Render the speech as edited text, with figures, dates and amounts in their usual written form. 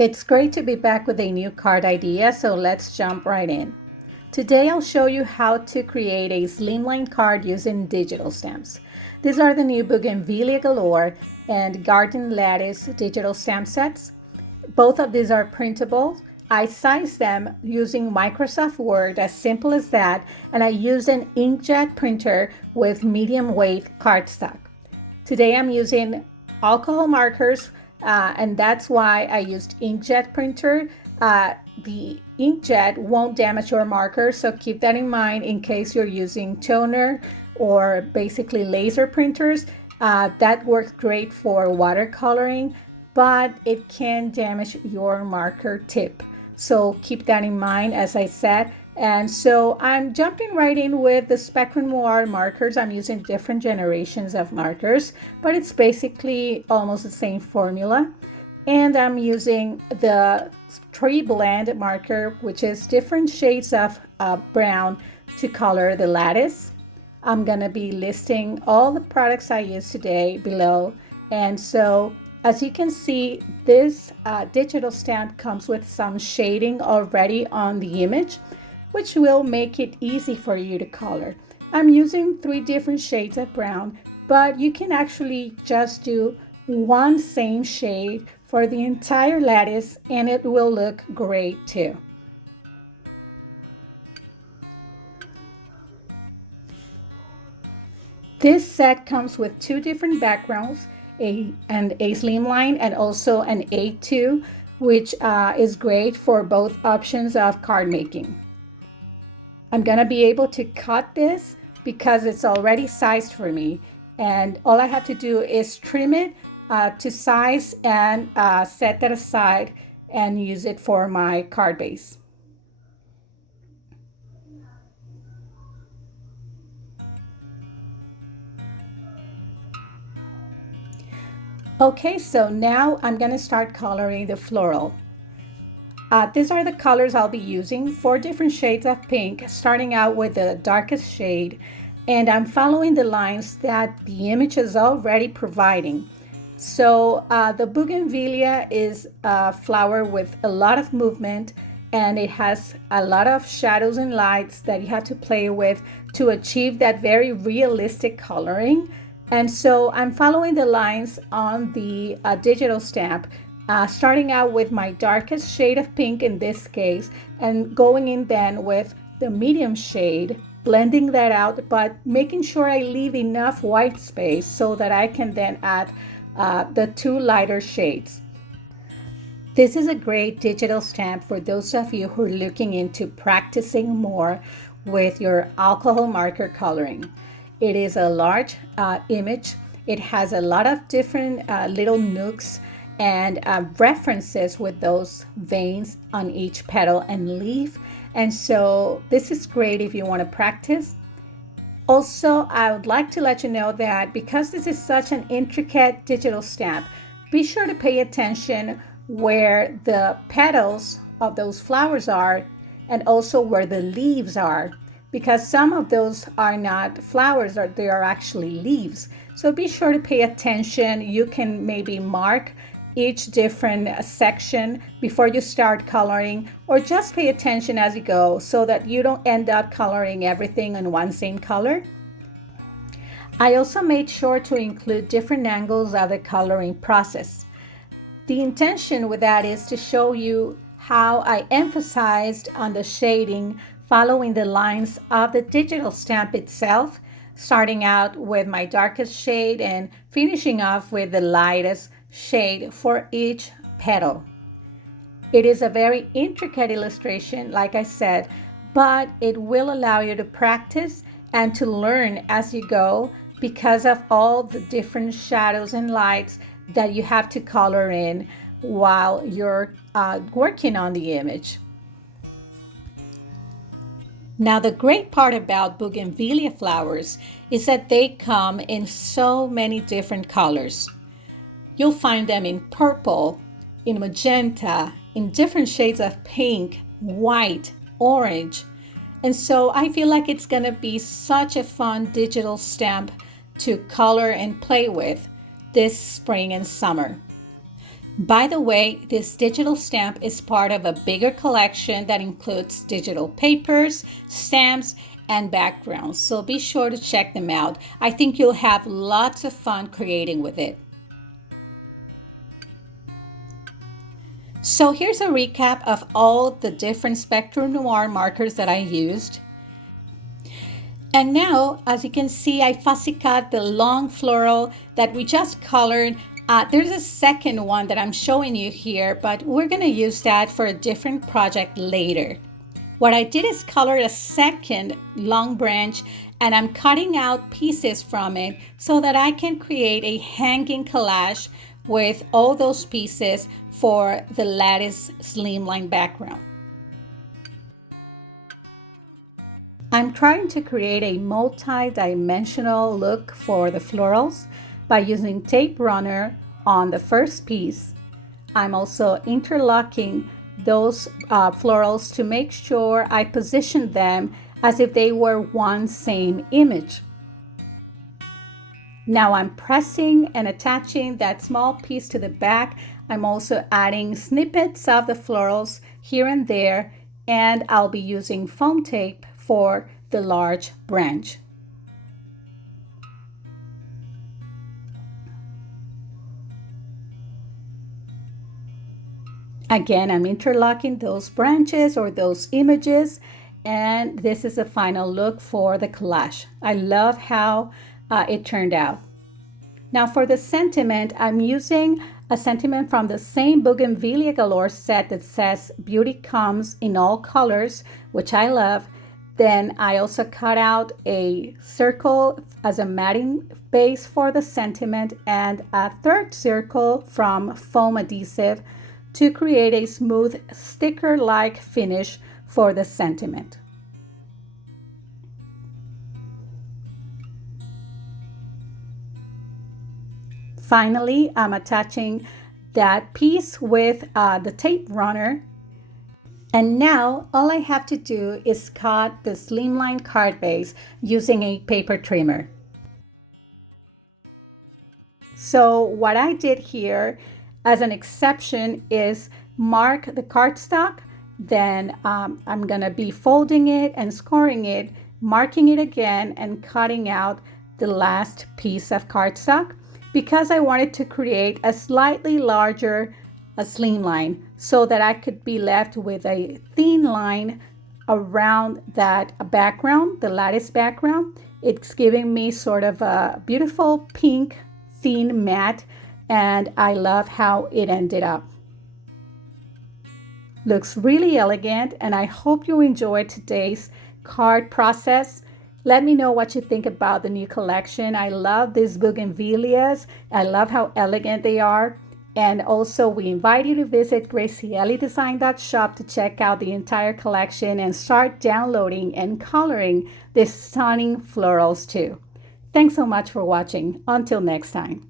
It's great to be back with a new card idea, so let's jump right in. Today I'll show you how to create a slimline card using digital stamps. These are the new Bougainvillea Galore and Garden Lattice digital stamp sets. Both of these are printable. I sized them using Microsoft Word, as simple as that, and I used an inkjet printer with medium weight cardstock. Today I'm using alcohol markers, and that's why I used inkjet printer. The inkjet won't damage your marker, so keep that in mind in case you're using toner or basically laser printers. That works great for watercoloring, but it can damage your marker tip. So keep that in mind, as I said. And so I'm jumping right in with the Spectrum Noir markers. I'm using different generations of markers, but it's basically almost the same formula. And I'm using the Tree Blend marker, which is different shades of brown to color the lattice. I'm going to be listing all the products I use today below. And so as you can see, this digital stamp comes with some shading already on the image, which will make it easy for you to color. I'm using 3 different shades of brown, but you can actually just do one same shade for the entire lattice and it will look great too. This set comes with 2 different backgrounds, a slimline and also an A2, which is great for both options of card making. I'm gonna be able to cut this because it's already sized for me, and all I have to do is trim it to size and set that aside and use it for my card base. Okay, so now I'm gonna start coloring the floral. These are the colors I'll be using, 4 different shades of pink, starting out with the darkest shade, and I'm following the lines that the image is already providing. So the Bougainvillea is a flower with a lot of movement, and it has a lot of shadows and lights that you have to play with to achieve that very realistic coloring. And so I'm following the lines on the digital stamp, starting out with my darkest shade of pink in this case, and going in then with the medium shade, blending that out, but making sure I leave enough white space so that I can then add the 2 lighter shades. This is a great digital stamp for those of you who are looking into practicing more with your alcohol marker coloring. It is a large image. It has a lot of different little nooks and references with those veins on each petal and leaf. And so this is great if you want to practice. Also, I would like to let you know that because this is such an intricate digital stamp, be sure to pay attention where the petals of those flowers are and also where the leaves are, because some of those are not flowers, or they are actually leaves. So be sure to pay attention. You can maybe mark each different section before you start coloring, or just pay attention as you go so that you don't end up coloring everything in one same color. I also made sure to include different angles of the coloring process. The intention with that is to show you how I emphasized on the shading following the lines of the digital stamp itself, starting out with my darkest shade and finishing off with the lightest shade for each petal. It is a very intricate illustration, like I said, but it will allow you to practice and to learn as you go because of all the different shadows and lights that you have to color in while you're working on the image. Now, the great part about Bougainvillea flowers is that they come in so many different colors. You'll find them in purple, in magenta, in different shades of pink, white, orange. And so I feel like it's going to be such a fun digital stamp to color and play with this spring and summer. By the way, this digital stamp is part of a bigger collection that includes digital papers, stamps, and backgrounds, so be sure to check them out. I think you'll have lots of fun creating with it. So here's a recap of all the different Spectrum Noir markers that I used. And now, as you can see, I fussy cut the long floral that we just colored. There's a second one that I'm showing you here, but we're going to use that for a different project later. What I did is color a second long branch, and I'm cutting out pieces from it so that I can create a hanging collage with all those pieces for the Lattice Slimline background. I'm trying to create a multi-dimensional look for the florals by using tape runner on the first piece. I'm also interlocking those florals to make sure I position them as if they were one same image. Now I'm pressing and attaching that small piece to the back. I'm also adding snippets of the florals here and there, and I'll be using foam tape for the large branch. Again, I'm interlocking those branches or those images, and this is the final look for the collage. I love how it turned out. Now for the sentiment, I'm using a sentiment from the same Bougainvillea Galore set that says beauty comes in all colors, which I love. Then I also cut out a circle as a matting base for the sentiment and a third circle from foam adhesive to create a smooth sticker-like finish for the sentiment. Finally, I'm attaching that piece with the tape runner. And now all I have to do is cut the Slimline card base using a paper trimmer. So what I did here as an exception is mark the cardstock, then I'm gonna be folding it and scoring it, marking it again and cutting out the last piece of cardstock because I wanted to create a slightly larger slimline so that I could be left with a thin line around that background, the lattice background. It's giving me sort of a beautiful pink thin matte, and I love how it ended up. Looks really elegant, and I hope you enjoyed today's card process. Let me know what you think about the new collection. I love these bougainvilleas. I love how elegant they are. And also we invite you to visit GraciellieDesign.shop to check out the entire collection and start downloading and coloring these stunning florals too. Thanks so much for watching. Until next time.